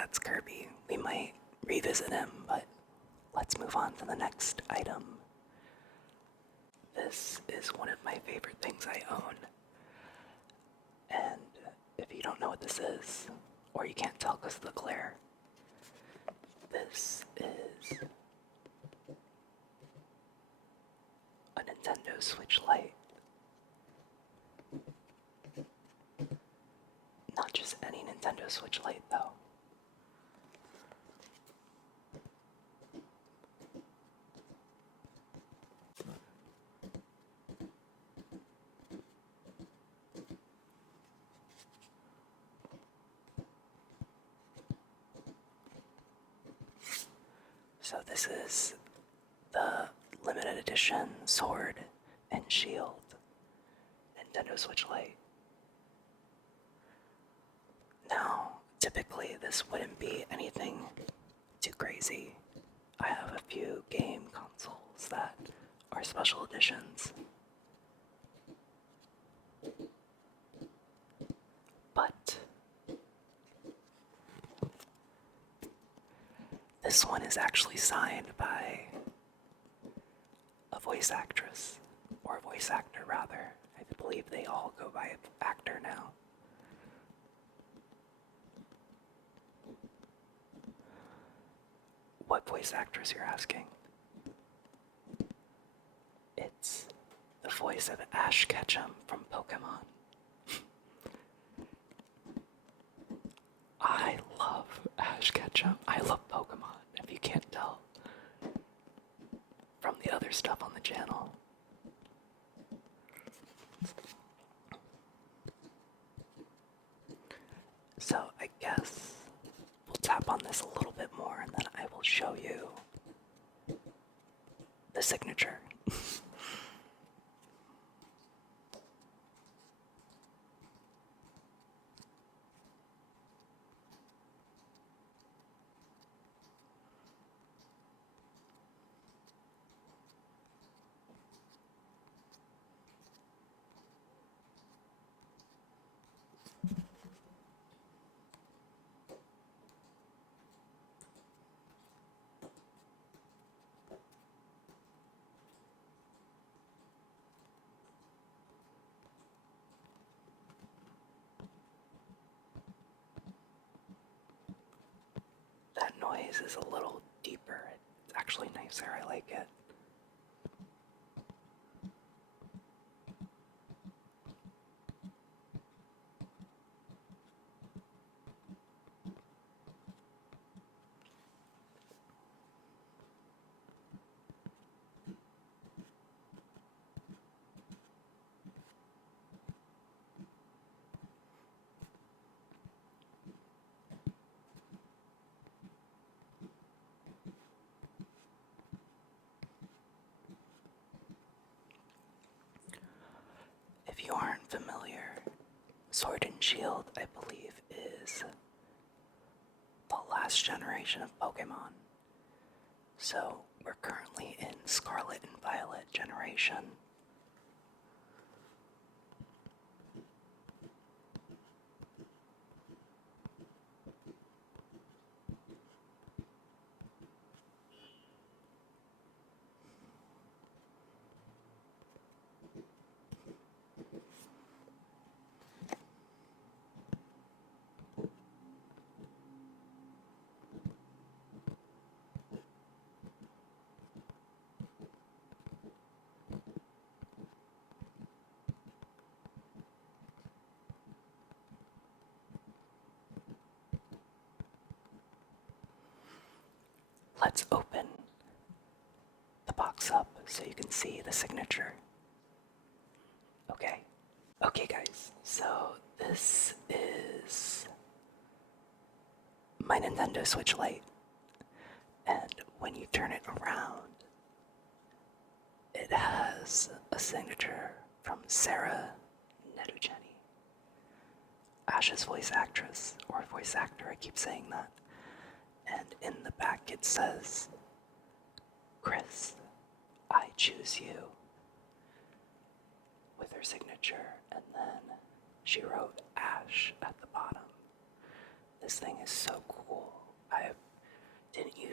that's Kirby. We might revisit him, but let's move on to the next item. This is one of my favorite things I own. And if you don't know what this is, or you can't tell because of the glare, this is a Nintendo Switch Lite. Not just any Nintendo Switch Lite, though. So this is the limited edition Sword and Shield Nintendo Switch Lite. Now, typically this wouldn't be anything too crazy. I have a few game consoles that are special editions. But this one is actually signed by a voice actress, or a voice actor rather. I believe they all go by actor now. What voice actress, you're asking? It's the voice of Ash Ketchum from Pokemon. I love Ash Ketchum. I love Pokemon, if you can't tell from the other stuff on the channel. So I guess we'll tap on this a little bit more and then I will show you the signature. That noise is a little deeper. It's actually nicer. I like it. If you aren't familiar, Sword and Shield, I believe, is the last generation of Pokemon. So we're currently in Scarlet and Violet generation. Let's open the box up so you can see the signature. Okay. Okay guys, so this is my Nintendo Switch Lite. And when you turn it around, it has a signature from Sarah Neducheni, Ash's voice actress, or voice actor, I keep saying that. And in the back it says, "Chris, I choose you," with her signature, and then she wrote Ash at the bottom. This thing is so cool.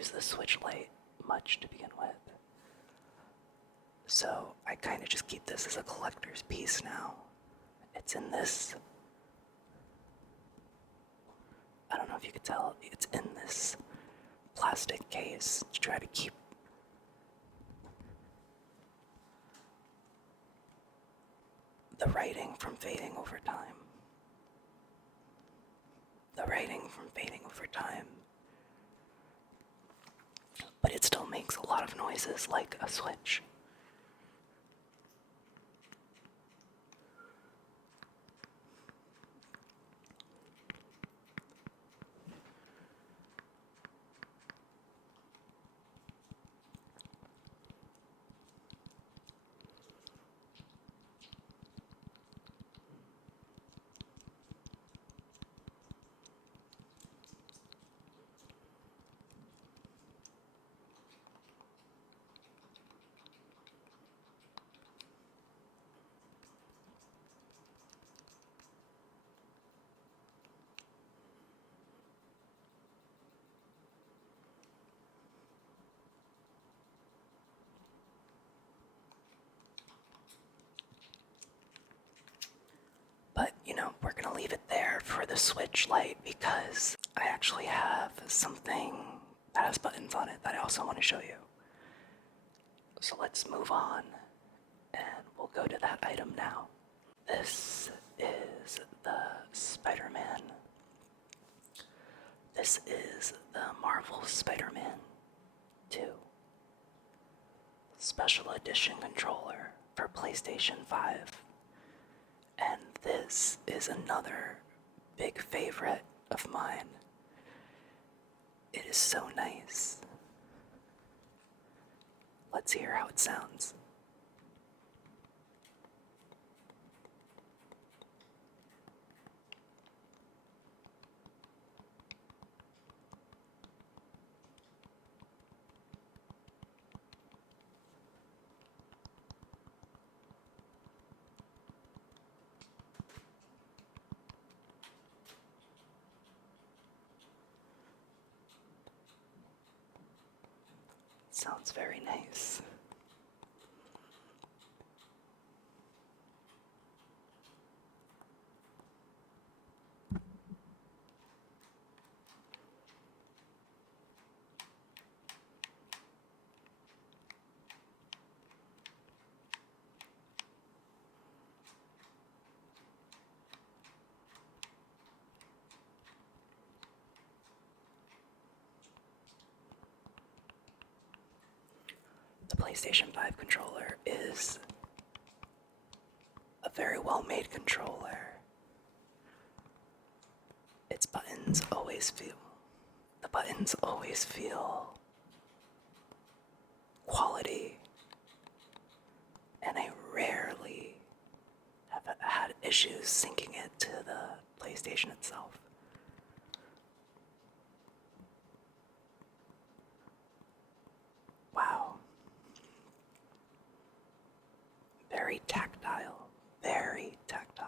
use the Switch Lite much to begin with. So I kind of just keep this as a collector's piece now. It's in this, I don't know if you could tell, it's in this plastic case to try to keep the writing from fading over time. The writing from fading over time. But it still makes a lot of noises like a Switch. But, we're gonna leave it there for the Switch Lite because I actually have something that has buttons on it that I also want to show you. So let's move on, and we'll go to that item now. This is the Spider-Man. This is the Marvel Spider-Man 2 Special Edition controller for PlayStation 5. And this is another big favorite of mine. It is so nice. Let's hear how it sounds. Sounds very nice. The PlayStation 5 controller is a very well-made controller. The buttons always feel quality, and I rarely have had issues syncing it to the PlayStation itself. Wow. Very tactile, very tactile.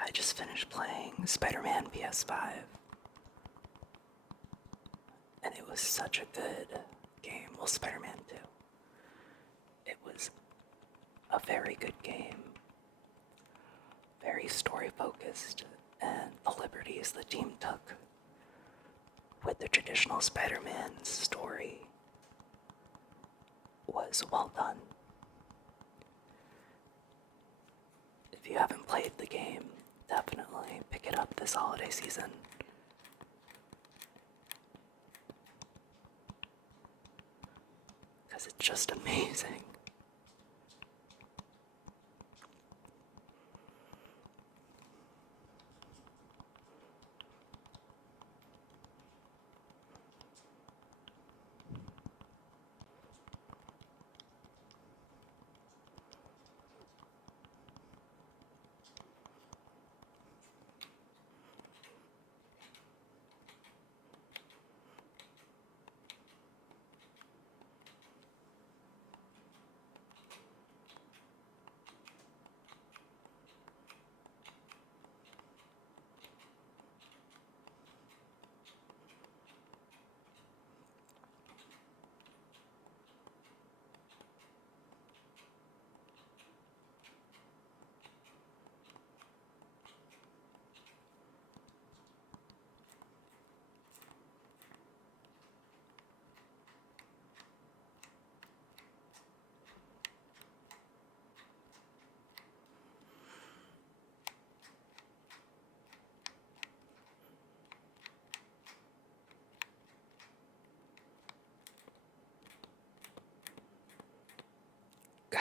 I just finished playing Spider-Man PS5. And it was such a good game. Well, Spider-Man 2. It was a very good game. Very story-focused, and the liberties the team took with the traditional Spider-Man story was well done. If you haven't played the game, definitely pick it up this holiday season. Because it's just amazing.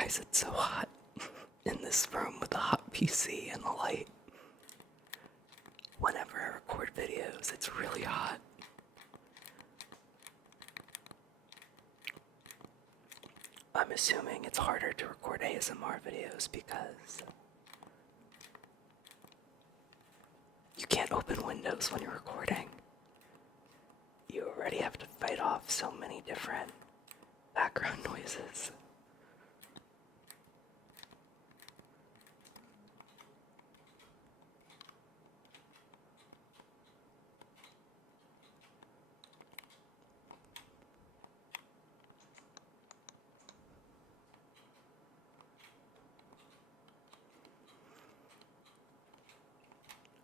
Guys, it's so hot in this room with the hot PC and the light. Whenever I record videos, it's really hot. I'm assuming it's harder to record ASMR videos because you can't open windows when you're recording. You already have to fight off so many different background noises.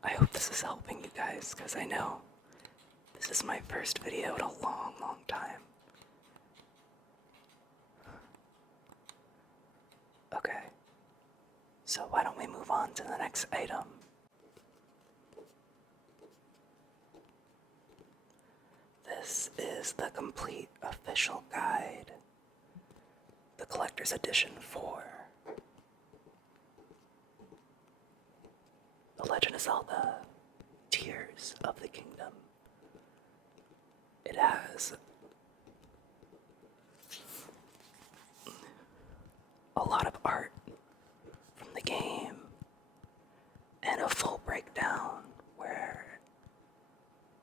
I hope this is helping you guys, because I know this is my first video in a long, long time. Okay, so why don't we move on to the next item? This is the complete official guide, the collector's edition for The Legend of Zelda, Tears of the Kingdom. It has a lot of art from the game and a full breakdown where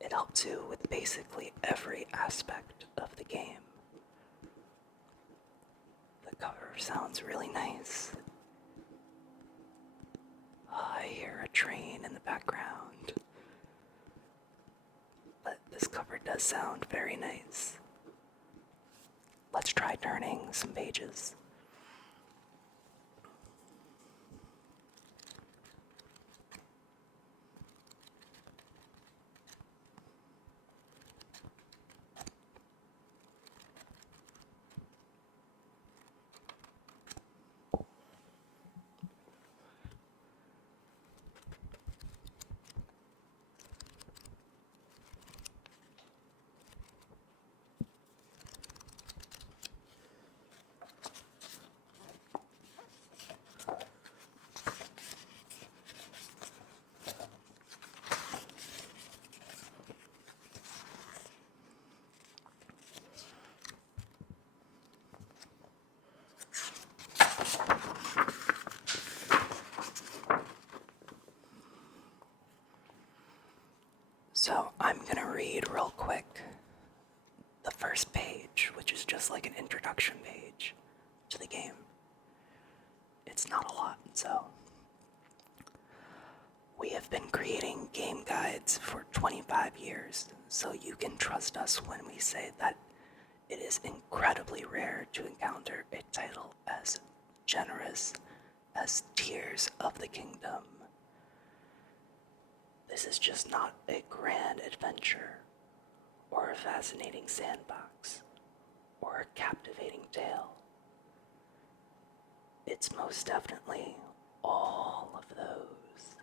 it helps you with basically every aspect of the game. The cover sounds really nice. I hear a train in the background. But this cover does sound very nice. Let's try turning some pages. So I'm gonna read real quick the first page, which is just like an introduction page to the game. It's not a lot, so. We have been creating game guides for 25 years, so you can trust us when we say that it is incredibly rare to encounter a title as generous as Tears of the Kingdom. This is just not a grand adventure, or a fascinating sandbox, or a captivating tale. It's most definitely all of those,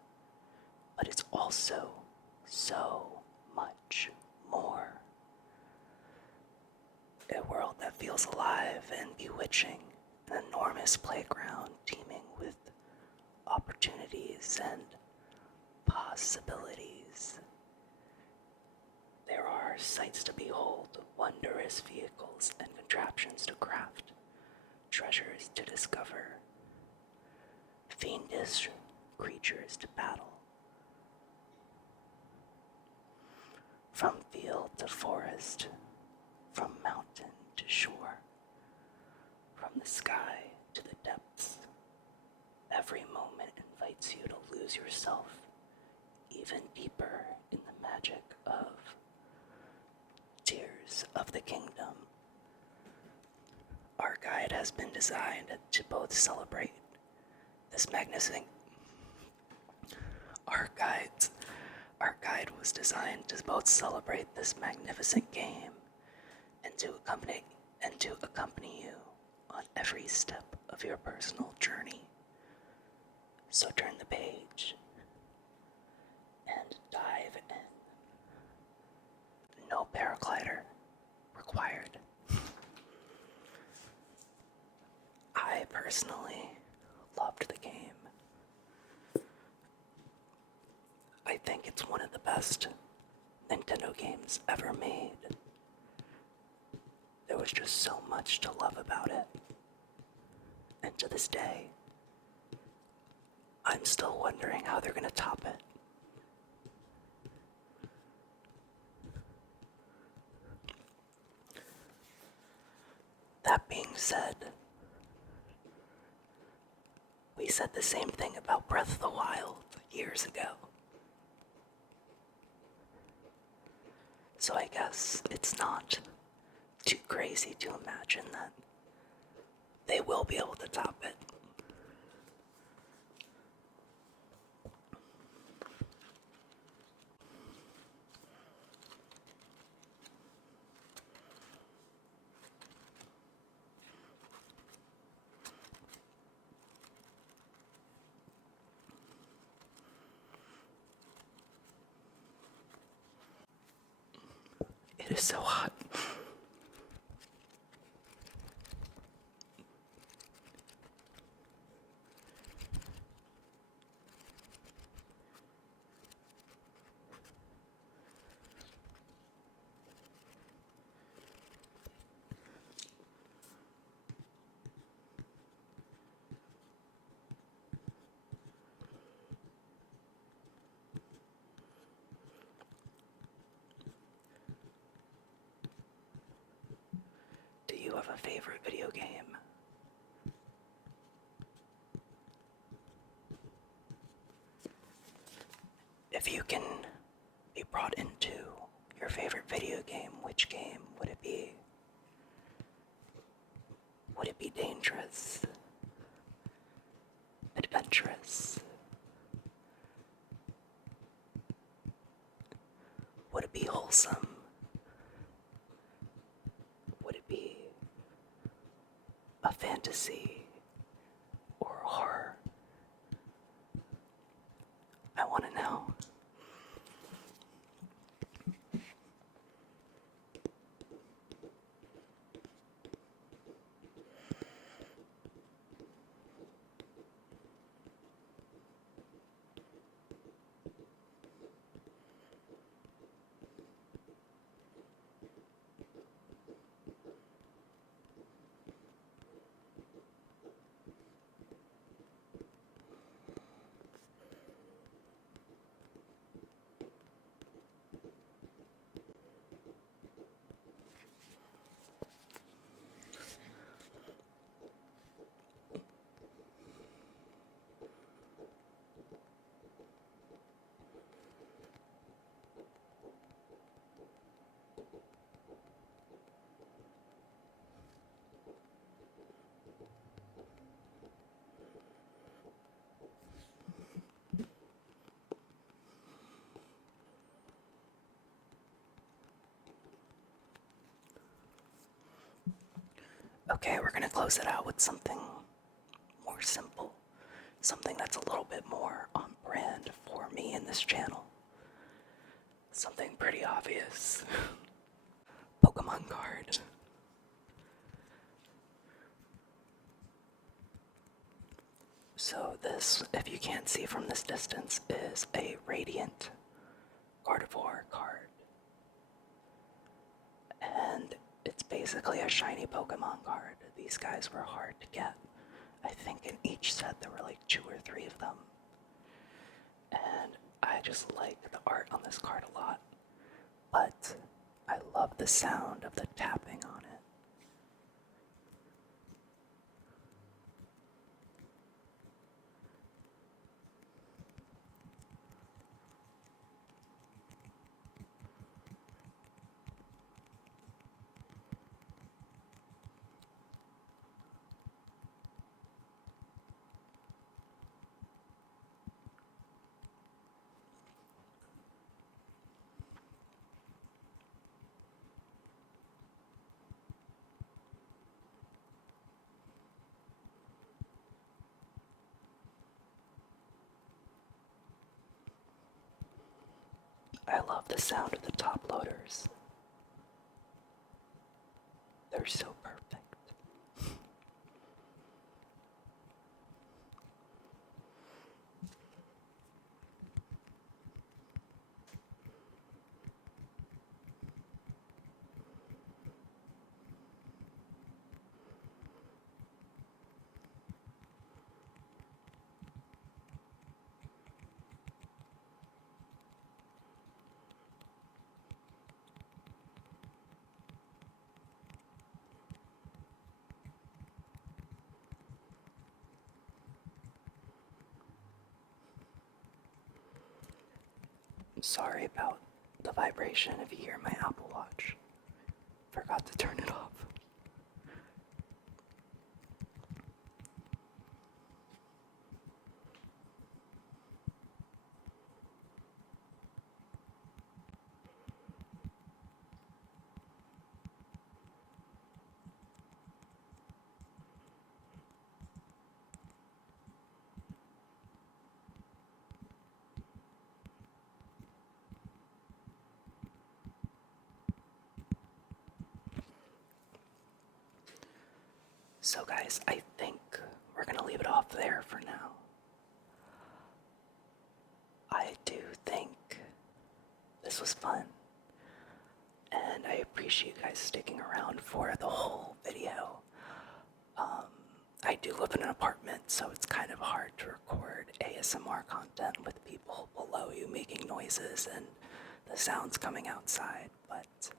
but it's also so much more. A world that feels alive and bewitching, an enormous playground teeming with opportunities and possibilities. There are sights to behold, wondrous vehicles and contraptions to craft, treasures to discover, fiendish creatures to battle. From field to forest, from mountain to shore, from the sky to the depths, every moment invites you to lose yourself even deeper in the magic of Tears of the Kingdom. Our guide has been designed to both celebrate this magnificent. Our guide was designed to both celebrate this magnificent game and to accompany you on every step of your personal journey. So turn the page and dive in. No paraglider required. I personally loved the game. I think it's one of the best Nintendo games ever made. There was just so much to love about it. And to this day, I'm still wondering how they're gonna top it. That being said, we said the same thing about Breath of the Wild years ago. So I guess it's not too crazy to imagine that they will be able to top it. It is so hot. Do you have a favorite video game? If you can be brought into your favorite video game, which game would it be? Would it be dangerous? Adventurous? Would it be wholesome? Would it be a fantasy or horror? I want to know. Okay, we're gonna close it out with something more simple. Something that's a little bit more on brand for me in this channel. Something pretty obvious. Pokemon card. So this, if you can't see from this distance, is a Radiant Gardevoir card. And it's basically a shiny Pokemon card. These guys were hard to get. I think in each set there were like 2 or 3 of them. And I just like the art on this card a lot. But I love the sound of the tapping on it. I love the sound of the top loaders. They're so perfect. Sorry about the vibration if you hear my Apple Watch. Forgot to turn it off. So guys, I think we're gonna leave it off there for now. I do think this was fun, and I appreciate you guys sticking around for the whole video. I do live in an apartment, so it's kind of hard to record ASMR content with people below you making noises and the sounds coming outside, but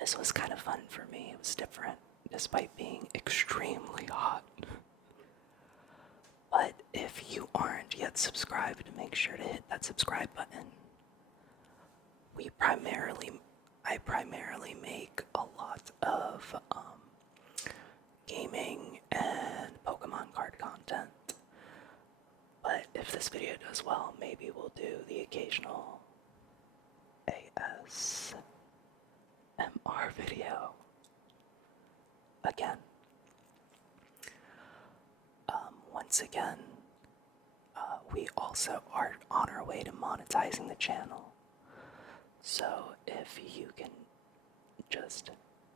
this was kind of fun for me. It was different, despite being extremely hot. But if you aren't yet subscribed, make sure to hit that subscribe button. I primarily make a lot of gaming and Pokemon card content. But if this video does well, maybe we'll do the occasional ASMR video again. Once again, we also are on our way to monetizing the channel. So if you can just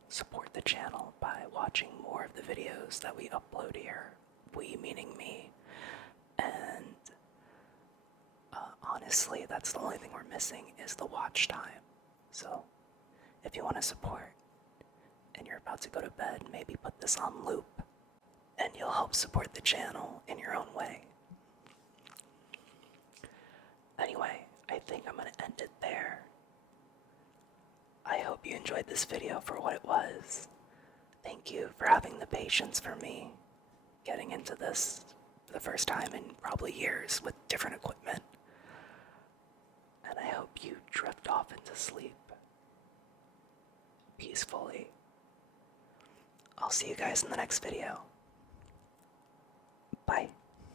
support the channel by watching more of the videos that we upload here, we meaning me, and honestly, that's the only thing we're missing is the watch time. So if you want to support and you're about to go to bed, maybe put this on loop and you'll help support the channel in your own way. Anyway, I think I'm going to end it there. I hope you enjoyed this video for what it was. Thank you for having the patience for me getting into this for the first time in probably years with different equipment. And I hope you drift off into sleep peacefully. I'll see you guys in the next video. Bye.